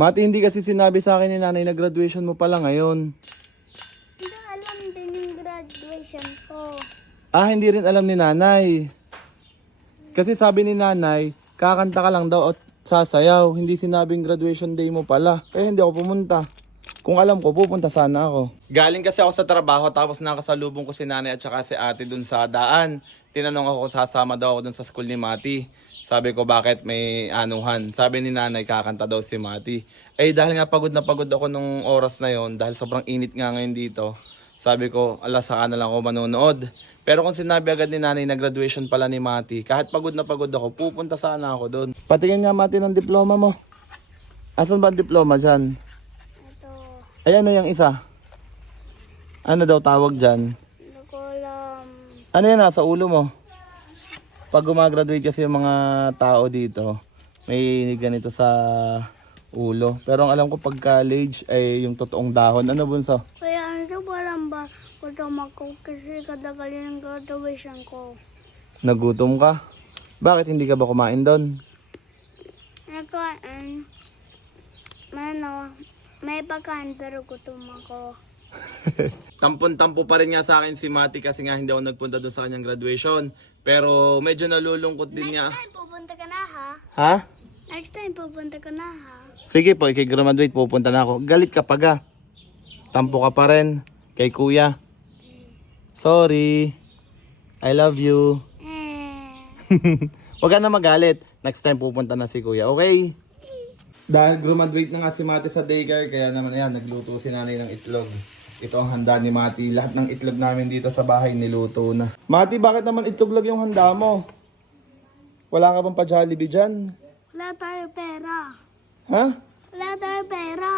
Mati, hindi kasi sinabi sa akin ni nanay na graduation mo pala ngayon. Hindi alam din yung graduation ko. Ah, hindi rin alam ni nanay. Kasi sabi ni nanay, kakanta ka lang daw at sasayaw. Hindi sinabing graduation day mo pala. Kaya hindi ako pumunta. Kung alam ko, pupunta sana ako. Galing kasi ako sa trabaho tapos nakasalubong ko si nanay at saka si ate dun sa daan. Tinanong ako kung sasama daw ako dun sa school ni Mati. Sabi ko bakit may anuhan. Sabi ni nanay kakanta daw si Mati. Eh dahil nga pagod na pagod ako nung oras na yon, dahil sobrang init nga ngayon dito. Sabi ko ala saka na lang ako manonood. Pero kung sinabi agad ni nanay na graduation pala ni Mati, kahit pagod na pagod ako, pupunta sana ako doon. Patingin nga Mati ng diploma mo. Asan ba ang diploma dyan? Ito, Ayan na yung isa. Ano daw tawag dyan? hindi ko alam. Ano yan nasa ulo mo? Pag gumagraduate kasi yung mga tao dito, may ganito sa ulo. Pero ang alam ko pag college ay yung totoong dahon. Ano bunso? Kaya hindi ko alam ba gutom ako kasi kadagal yung graduation ko. Nagutom ka? Bakit hindi ka ba kumain doon? Nakain, may pagkain pero gutom ako. Tampon-tampo pa rin nga sa akin si Mati kasi nga hindi ako nagpunta doon sa kanyang graduation. Pero medyo nalulungkot din niya. Next time pupunta ka na ha? Ha? Next time pupunta ka na ha? Sige po, graduate pupunta na ako. Galit ka pa ga? Tampo ka pa rin kay kuya. Sorry. I love you. Huwag ka na magalit. Next time pupunta na si kuya, okay? Dahil graduate na nga si Mati sa daycare, kaya naman ayan, nagluto si nanay ng itlog. Ito ang handa ni Mati. Lahat ng itlog namin dito sa bahay niluto na. Mati, bakit naman itlog lang yung handa mo? Wala ka bang pa-Jollibee dyan? Wala tayo pera. Ha? Wala tayo pera.